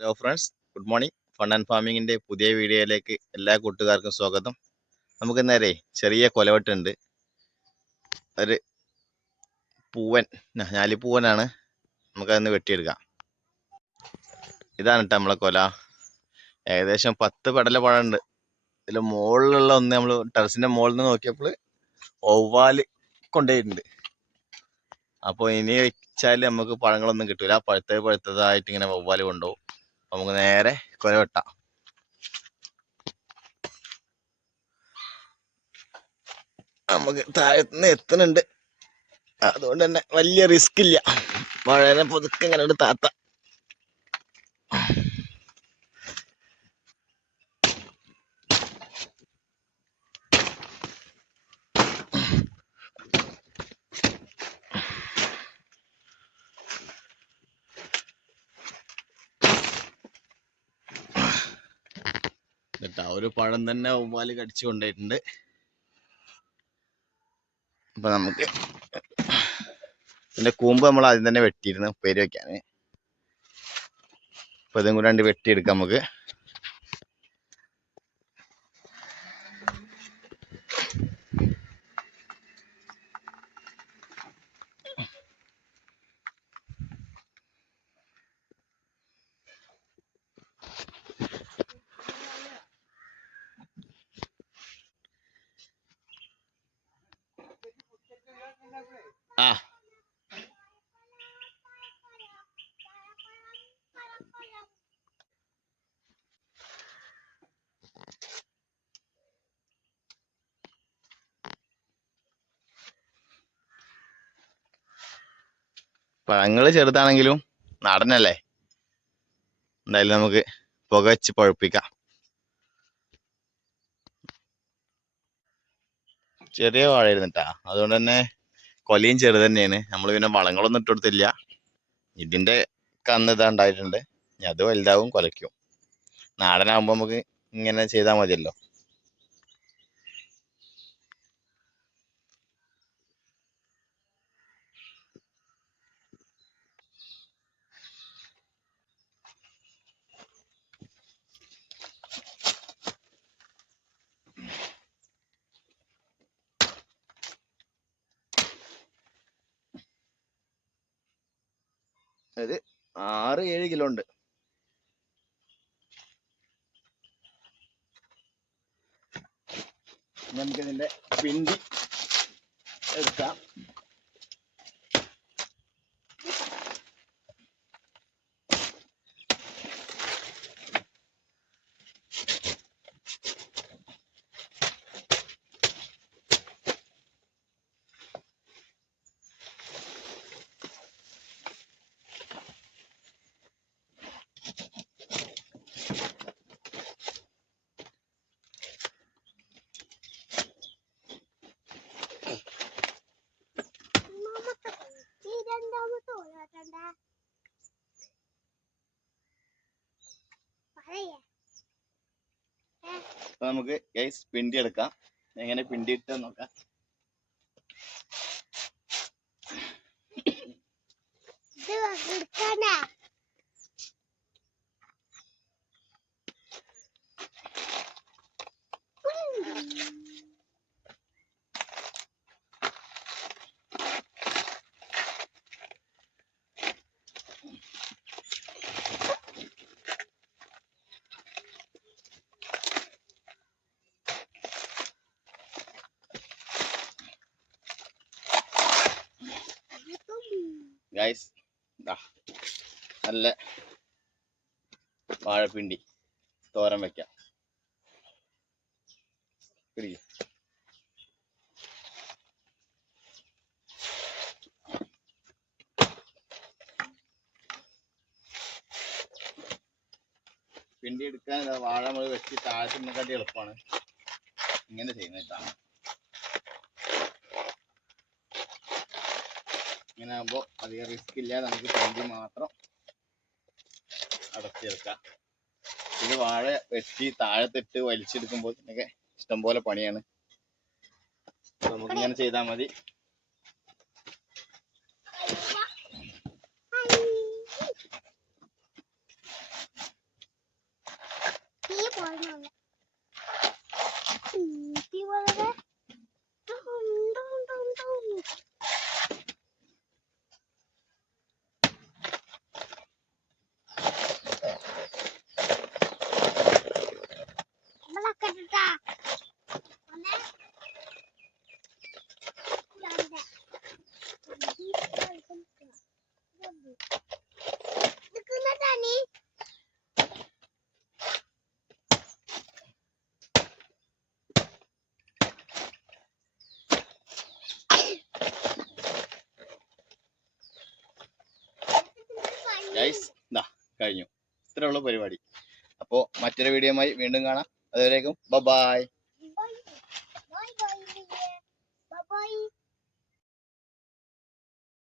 Hello friends, good morning. Fun and ഫാമിങ്ങിൻ്റെ പുതിയ വീഡിയോയിലേക്ക് എല്ലാ കൂട്ടുകാർക്കും സ്വാഗതം. നമുക്ക് നേരെ ചെറിയ കൊലവട്ടുണ്ട്. ഒരു പൂവൻ, ഞാലിപ്പൂവനാണ്. നമുക്കതൊന്ന് വെട്ടിയെടുക്കാം. ഇതാണ് കേട്ടോ നമ്മളെ കൊല. ഏകദേശം 10 പടല പഴമുണ്ട്. ഇതിൽ മുകളിലുള്ള ഒന്ന് നമ്മൾ ടെറസിൻ്റെ മുകളിൽ നിന്ന് നോക്കിയപ്പോൾ ഒവ്വാല് കൊണ്ടുപോയിട്ടുണ്ട്. അപ്പോൾ ഇനി വെച്ചാൽ നമുക്ക് പഴങ്ങളൊന്നും കിട്ടില്ല. പഴുത്തതായിട്ട് ഇങ്ങനെ ഒവ്വാല് കൊണ്ടുപോകും. നമുക്ക് നേരെ കൊല വെട്ടാം. നമുക്ക് താഴത്തുനിന്ന് എത്തുന്നുണ്ട്, അതുകൊണ്ട് തന്നെ വലിയ റിസ്ക് ഇല്ല. വളരെ പുതുക്കെ ഇങ്ങനെ ഒരു താത്ത. എന്നിട്ട് ഒരു പഴം തന്നെ ഉമ്മാല് കടിച്ചു കൊണ്ടുപോയിട്ടുണ്ട്. അപ്പൊ നമുക്ക് ഇതിന്റെ കൂമ്പ് നമ്മൾ ആദ്യം തന്നെ വെട്ടിയിരുന്നു ഉപ്പേരി വെക്കാന്. അപ്പൊ ഇതും കൂടെ വെട്ടിയെടുക്കാം നമുക്ക്. ആ പഴങ്ങള് ചെറുതാണെങ്കിലും നാടനല്ലേ, എന്തായാലും നമുക്ക് പുക വെച്ച് പഴുപ്പിക്കാം. ചെറിയ വാഴയിരുന്നിട്ടാ, അതുകൊണ്ട് തന്നെ കൊലയും ചെറുത് തന്നെയാണ്. നമ്മൾ പിന്നെ വളങ്ങളൊന്നും ഇട്ട് കൊടുത്തില്ല. ഇതിന്റെ കന്ന് ഇതാ ഉണ്ടായിട്ടുണ്ട്. അത് വലുതാവും, കൊലയ്ക്കും. നാടനാകുമ്പോ നമുക്ക് ഇങ്ങനെ ചെയ്താൽ മതിയല്ലോ. ഒരു 6-7 കിലോ ഉണ്ട്. നമുക്കിതിന്റെ പിണ്ടി എടുക്കാം. അപ്പൊ നമുക്ക് ഗൈസ് പിണ്ടി എടുക്കാം. എങ്ങനെ പിണ്ടി ഇട്ട് നോക്കാം. ഗൈസ് നല്ല വാഴപ്പിണ്ടി തോരൻ വെക്കാം. പിണ്ടി എടുക്കാൻ വാഴ നമ്മൾ വെച്ച് താഴത്തുനിന്നെക്കാട്ടി എളുപ്പമാണ് ഇങ്ങനെ ചെയ്യുന്നതാണ്. ഇങ്ങനെ ആകുമ്പോൾ അധികം റിസ്ക് ഇല്ല. നമുക്ക് പിണ്ടി മാത്രം അടച്ചെടുക്കാം. ഇത് വാഴ വെട്ടി താഴത്തിട്ട് വലിച്ചെടുക്കുമ്പോൾ ഇതിനൊക്കെ ഇഷ്ടംപോലെ പണിയാണ്. നമുക്ക് ഇങ്ങനെ ചെയ്താൽ മതി. ഗൈസ് ഇതാ കഴിഞ്ഞു. ഇത്രയുള്ള പരിപാടി. അപ്പോൾ മറ്റൊരു വീഡിയോയുമായി വീണ്ടും കാണാം. അതുവരേക്കും ബൈ.